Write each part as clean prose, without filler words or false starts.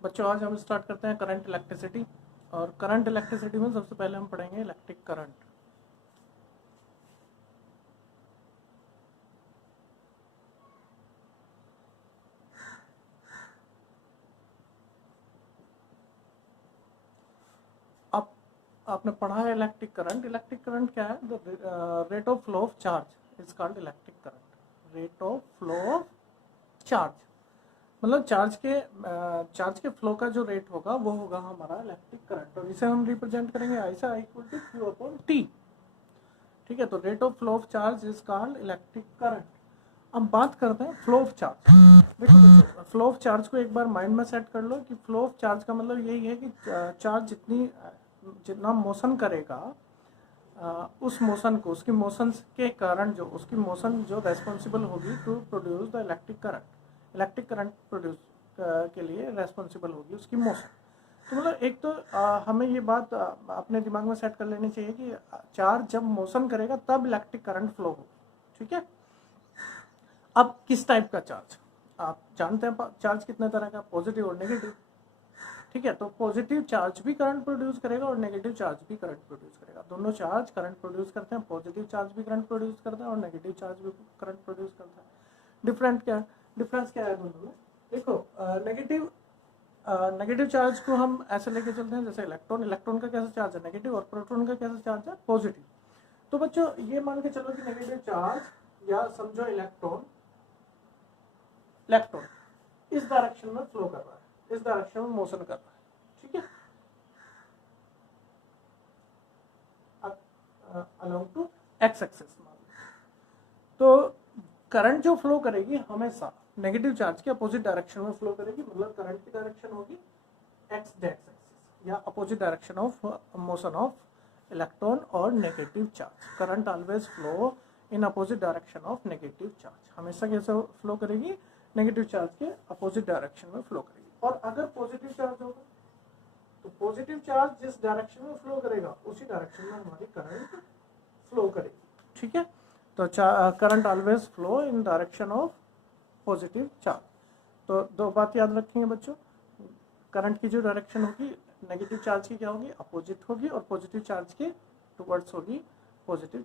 बच्चों आज हम स्टार्ट करते हैं करंट इलेक्ट्रिसिटी। और करंट इलेक्ट्रिसिटी में सबसे पहले हम पढ़ेंगे इलेक्ट्रिक करंट। अब आपने पढ़ा है इलेक्ट्रिक करंट। इलेक्ट्रिक करंट क्या है? The rate of flow of charge is called electric current. Rate of flow of charge मतलब चार्ज के फ्लो का जो रेट होगा वो होगा हमारा इलेक्ट्रिक करंट, और इसे हम रिप्रेजेंट करेंगे ऐसा equal to Q upon T. ठीक है, तो rate of flow of charge is called electric current. अब बात करते हैं फ्लो ऑफ चार्ज। देखो बच्चों, फ्लो ऑफ चार्ज को एक बार माइंड में सेट कर लो कि फ्लो ऑफ चार्ज का मतलब यही है कि चार्ज जितना मोशन करेगा, उस मोशन को, उसकी मोशन के कारण जो उसकी मोशन जो रेस्पॉन्सिबल होगी to produce the electric current. Electric current produce के लिए रेस्पॉन्सिबल होगी उसकी मोशन। तो मतलब एक तो हमें ये बात अपने दिमाग में सेट कर लेनी चाहिए कि चार्ज जब मोशन करेगा तब इलेक्ट्रिक करंट फ्लो होगा। ठीक है, अब किस टाइप का चार्ज? आप जानते हैं चार्ज कितने तरह का, पॉजिटिव और नेगेटिव। ठीक है, तो पॉजिटिव चार्ज भी करंट प्रोड्यूस करेगा और नेगेटिव चार्ज भी करंट प्रोड्यूस करेगा। दोनों चार्ज करंट प्रोड्यूस करते हैं, पॉजिटिव चार्ज भी करंट प्रोड्यूस करता है और नेगेटिव चार्ज भी करंट प्रोड्यूस करता है। डिफरेंस क्या है दोनों में? देखो, नेगेटिव चार्ज को हम ऐसे लेके चलते हैं जैसे इलेक्ट्रॉन का कैसा चार्ज है नेगेटिव, और प्रोटॉन का कैसा चार्ज है पॉजिटिव। तो बच्चों ये मान के चलो कि नेगेटिव चार्ज या समझो इलेक्ट्रॉन इस डायरेक्शन में फ्लो कर रहा है, इस डायरेक्शन में मोशन कर रहा है। ठीक है, अलोंग टू एक्स एक्सिस। तो करंट जो फ्लो करेगी हमेशा नेगेटिव चार्ज के अपोजिट डायरेक्शन में फ्लो करेगी, मतलब करंट की डायरेक्शन होगी एक्स एक्सिस या opposite direction of motion of electron और negative charge. Current always flow in opposite direction of negative charge. हमेशा कैसे फ्लो करेगी? नेगेटिव चार्ज के अपोजिट डायरेक्शन में फ्लो करेगी। और अगर पॉजिटिव चार्ज होगा तो पॉजिटिव चार्ज जिस डायरेक्शन में फ्लो करेगा उसी डायरेक्शन में हमारी करंट फ्लो करेगी। ठीक है, तो current always flow in direction of positive charge. तो दो बात याद रखेंगे बच्चों, करंट की जो डायरेक्शन होगी नेगेटिव चार्ज की क्या होगी? अपोजिट होगी, और पॉजिटिव चार्ज के टुवर्ड्स होगी पॉजिटिव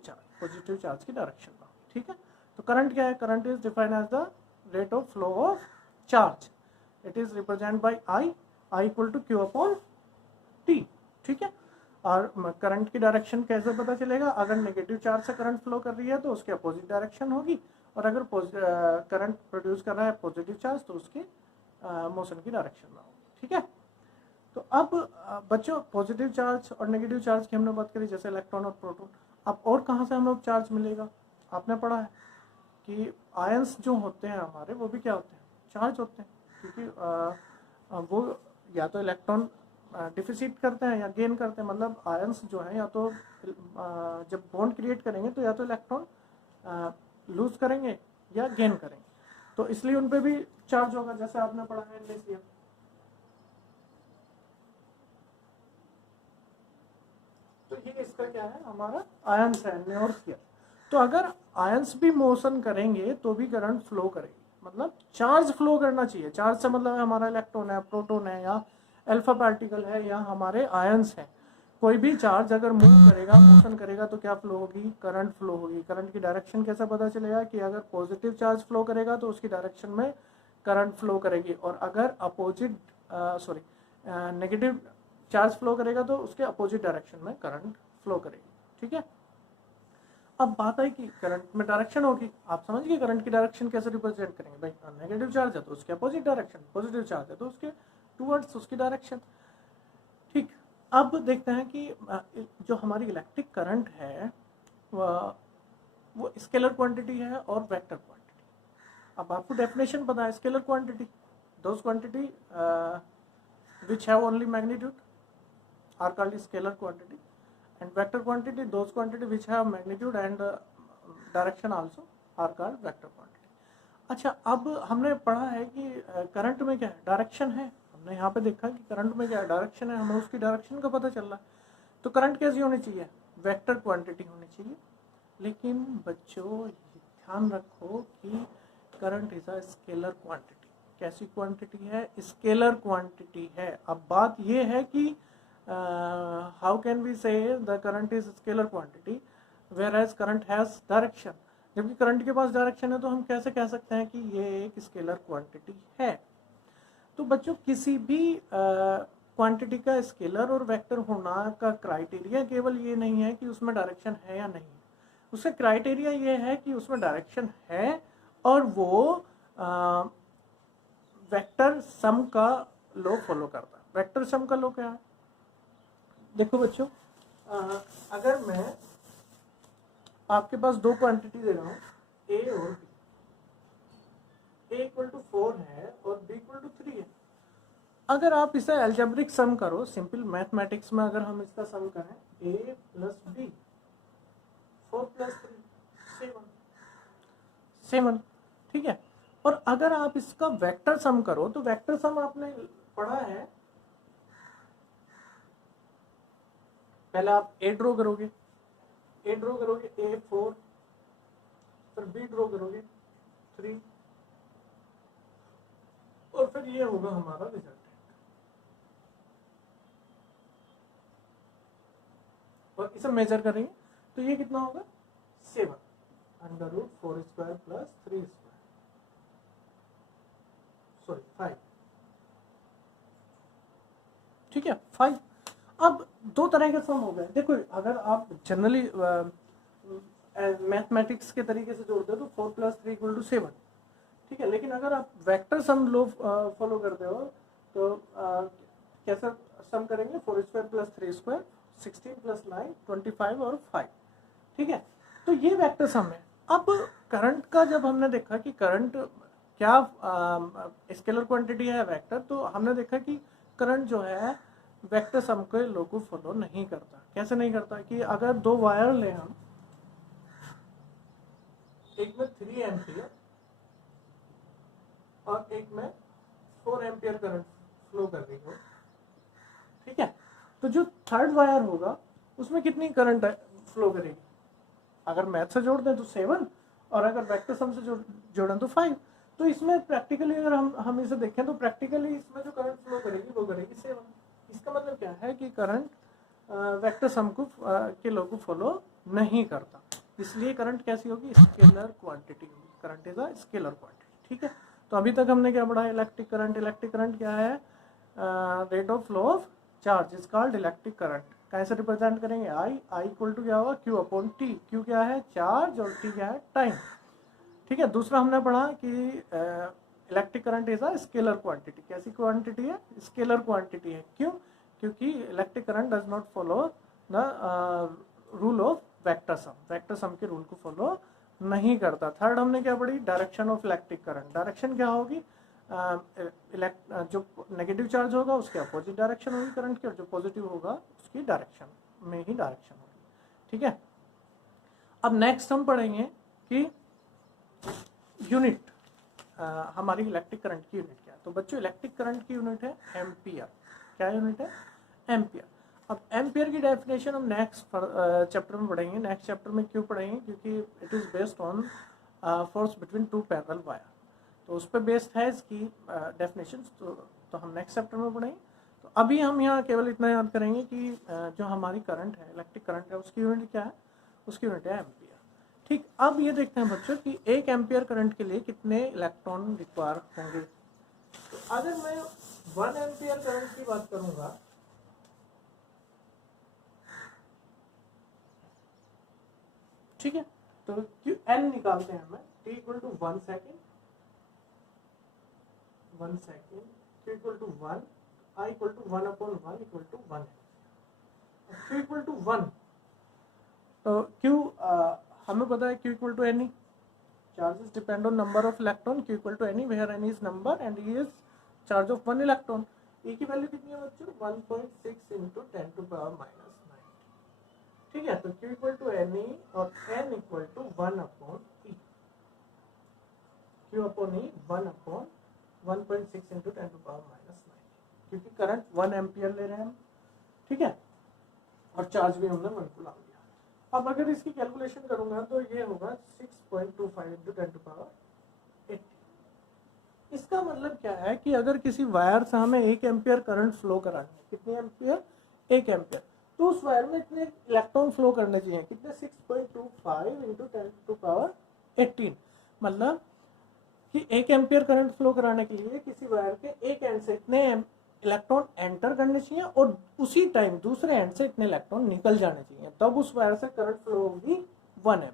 चार्ज की डायरेक्शन में। ठीक है, तो करंट क्या है? Current is defined as the rate of flow of charge. It is represent by I equal to Q upon T. ठीक है, और करंट की डायरेक्शन कैसे पता चलेगा? अगर नेगेटिव चार्ज से करंट फ्लो कर रही है तो उसके अपोजिट डायरेक्शन होगी, और अगर करंट प्रोड्यूस कर रहा है पॉजिटिव चार्ज तो उसकी मोशन की डायरेक्शन में होगी। ठीक है, तो अब बच्चों पॉजिटिव चार्ज और नेगेटिव चार्ज की हमने बात करी, जैसे इलेक्ट्रॉन और प्रोटॉन। अब और कहाँ से हमें चार्ज मिलेगा? आपने पढ़ा है कि आयंस जो होते हैं हमारे वो भी क्या होते हैं? चार्ज होते हैं, क्योंकि वो या तो इलेक्ट्रॉन डिफिसिट करते हैं या गेन करते हैं। मतलब आयंस जो है या तो जब बॉन्ड क्रिएट करेंगे तो या तो इलेक्ट्रॉन लूज करेंगे या गेन करेंगे, तो इसलिए उन पे भी चार्ज होगा, जैसे आपने पढ़ा है लिथियम। तो ये इसका क्या है? हमारा आयंस है, न्यूक्लियर। तो अगर आयंस भी मोशन करेंगे तो भी करंट फ्लो करेगी, मतलब चार्ज फ्लो करना चाहिए। चार्ज से मतलब हमारा इलेक्ट्रॉन है, प्रोटॉन है, या अल्फा पार्टिकल है, या हमारे आयंस हैं। कोई भी चार्ज अगर मूव करेगा, मोशन करेगा तो क्या फ्लो होगी? करंट फ्लो होगी। करंट की डायरेक्शन कैसे पता चलेगा? कि अगर पॉजिटिव चार्ज फ्लो करेगा तो उसकी डायरेक्शन में करंट फ्लो करेगी, और अगर नेगेटिव चार्ज फ्लो करेगा तो उसके अपोजिट डायरेक्शन में करंट फ्लो करेगी। ठीक है, अब बात आई कि करंट में डायरेक्शन होगी। आप समझ गए करंट की डायरेक्शन कैसे रिप्रेजेंट करेंगे? भाई नेगेटिव चार्ज है तो उसके अपोजिट डायरेक्शन, पॉजिटिव चार्ज है तो उसके टुवर्ड्स उसकी डायरेक्शन। ठीक, अब देखते हैं कि जो हमारी इलेक्ट्रिक करंट है वो स्केलर क्वांटिटी है और वेक्टर क्वांटिटी। अब आपको डेफिनेशन पता है, scalar quantity those quantity which have only magnitude are called scalar quantity, and vector quantity those quantity which have magnitude and direction also are called vector quantity. अच्छा, अब हमने पढ़ा है कि करंट में क्या है? डायरेक्शन है। हमने यहाँ पे देखा कि करंट में क्या है? डायरेक्शन है, हमें उसकी डायरेक्शन का पता चल रहा है। तो करंट कैसी होनी चाहिए? वेक्टर क्वांटिटी होनी चाहिए। लेकिन बच्चों ध्यान रखो कि current is a scalar quantity. कैसी क्वांटिटी है? स्केलर क्वांटिटी है। अब बात ये है कि how can we say the current is scalar quantity whereas current has direction. जबकि करंट के पास डायरेक्शन है तो हम कैसे कह सकते हैं कि ये एक स्केलर क्वांटिटी है? तो बच्चों किसी भी क्वांटिटी का स्केलर और वेक्टर होना का क्राइटेरिया केवल ये नहीं है कि उसमें डायरेक्शन है या नहीं, उसका क्राइटेरिया ये है कि उसमें डायरेक्शन है और वो वेक्टर सम का लॉ फॉलो करता है। वेक्टर सम का लॉ क्या है? देखो बच्चों, अगर मैं आपके पास दो क्वांटिटी दे रहा हूँ ए और बी, ए इक्वल टू 4 है और बी इक्वल टू 3 है। अगर आप इसे एल्जेब्रिक सम करो, सिंपल मैथमेटिक्स में अगर हम इसका सम करें ए प्लस बी, 4 प्लस 3 7, ठीक है। और अगर आप इसका वेक्टर सम करो तो वेक्टर सम आपने पढ़ा है, पहले आप ए ड्रॉ करोगे, ए ड्रॉ करोगे ए 4, फिर बी ड्रॉ करोगे 3 और फिर ये होगा हमारा रिजल्ट। और इसे मेजर करेंगे तो ये कितना होगा 7 under root 4 square plus 3 square, sorry 5, ठीक है 5। अब दो तरह के सम हो गए। देखो अगर आप जनरली मैथमेटिक्स के तरीके से जोड़ते हो तो 4 प्लस 3 इक्वल टू 7, ठीक है। लेकिन अगर आप वेक्टर सम लो फॉलो करते हो तो कैसा सम करेंगे? 4 स्क्वायर प्लस 3 स्क्वायर, 16 प्लस 9 25 और 5, ठीक है। तो ये वेक्टर सम है। अब करंट का जब हमने देखा कि करंट क्या स्केलर क्वांटिटी है वेक्टर, तो हमने देखा कि करंट जो है वेक्टर सम के लॉ को फॉलो नहीं करता। कैसे नहीं करता? कि अगर दो वायर ले हम, एक में 3 एम्पियर और एक में 4 एम्पियर करंट फ्लो कर रही हो, ठीक है, तो जो थर्ड वायर होगा उसमें कितनी करंट फ्लो करेगी? अगर मैथ से जोड़ दें तो 7 और अगर वेक्टर सम से जोड़ें तो 5। तो इसमें प्रैक्टिकली अगर हम इसे देखें तो प्रैक्टिकली इसमें जो करंट फ्लो करेगी वो करेगी 7। इसका मतलब क्या है कि करंट वेक्टर सम को के लॉ को फॉलो नहीं करता, इसलिए करंट कैसी होगी? स्केलर क्वांटिटी होगी। Current is a scalar quantity, ठीक है। तो अभी तक हमने क्या पढ़ा? Electric current. इलेक्ट्रिक करंट क्या है? Rate of flow of charge is called electric current. कैसे रिप्रेजेंट करेंगे? आई इक्वल टू क्या होगा? Q upon T. क्यू क्या है? चार्ज, और टी क्या है? टाइम, ठीक है। दूसरा हमने पढ़ा कि electric current is a scalar quantity. कैसी क्वांटिटी है? स्केलर क्वांटिटी है। क्यों? क्योंकि electric current does not follow the rule of vector sum. Vector sum के रूल को फॉलो नहीं करता। थर्ड हमने क्या पढ़ी? Direction of electric current. Direction क्या होगी? जो नेगेटिव चार्ज होगा उसके अपोजिट डायरेक्शन होगी करंट की, और जो पॉजिटिव होगा उसकी डायरेक्शन में ही डायरेक्शन होगी, ठीक है। अब नेक्स्ट हम पढ़ेंगे कि यूनिट, हमारी इलेक्ट्रिक करंट की यूनिट क्या है। तो बच्चों इलेक्ट्रिक करंट की यूनिट है एम्पियर। क्या यूनिट है? एम्पियर। अब एम्पियर की डेफिनेशन हम नेक्स्ट चैप्टर में पढ़ेंगे। नेक्स्ट चैप्टर में क्यों पढ़ेंगे? क्योंकि it is based on force between two parallel wire, तो उस पर बेस्ड है इसकी डेफिनेशन। तो हम नेक्स्ट चैप्टर में पढ़ेंगे। तो अभी हम यहाँ केवल इतना याद करेंगे कि जो हमारी करंट है, इलेक्ट्रिक करंट है, उसकी यूनिट क्या है? उसकी यूनिट है एम्पियर, ठीक। अब ये देखते हैं बच्चों कि 1 एम्पियर करंट के लिए कितने इलेक्ट्रॉन रिक्वायर होंगे। तो अगर मैं 1 एम्पियर करंट की बात करूंगा, ठीक है, तो क्यू एन निकालते हैं हमें। T equal to 1 second, 1 second, q equal to 1, i equal to 1 upon 1 equal to 1, q equal to 1। तो क्यू हमें पता है q equal to n e, charges depend on number of electron, q equal to n e where n is number and e is charge of 1 electron. E की value कितनी है बच्चों? 1.6 into 10 to power minus 9, ठीक है। तो क्यू इक्वल टू एनी और N equal to 1 upon E, Q upon E 1 upon 1.6 into 10 to power minus 9, क्योंकि current 1 ampere ले रहे हैं हम, ठीक है, और चार्ज भी हमने 1 कूलम लिया। अब अगर इसकी कैलकुलेशन करूंगा तो ये होगा 6.25 इंटू 10 टू पावर 80। इसका मतलब क्या है कि अगर किसी वायर से हमें 1 एम्पियर करंट फ्लो कराना है, कितने एम्पियर, 1 एम्पियर, तो उस वायर में इतने इलेक्ट्रॉन फ्लो करने चाहिए, कितने, 6.25 इंटू 10⁻18। मतलब कि 1 एम्पियर करंट फ्लो कराने के लिए किसी वायर के एक एंड से इतने इलेक्ट्रॉन एंटर करने चाहिए और उसी टाइम दूसरे एंड से इतने इलेक्ट्रॉन निकल जाने चाहिए, तब उस वायर से करंट फ्लो होगी 1 एम्पियर।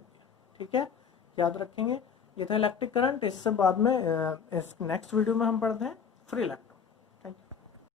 ठीक है, याद रखेंगे। ये था इलेक्ट्रिक करंट। इससे बाद में इस नेक्स्ट वीडियो में हम पढ़ते हैं फ्री इलेक्ट्रिक।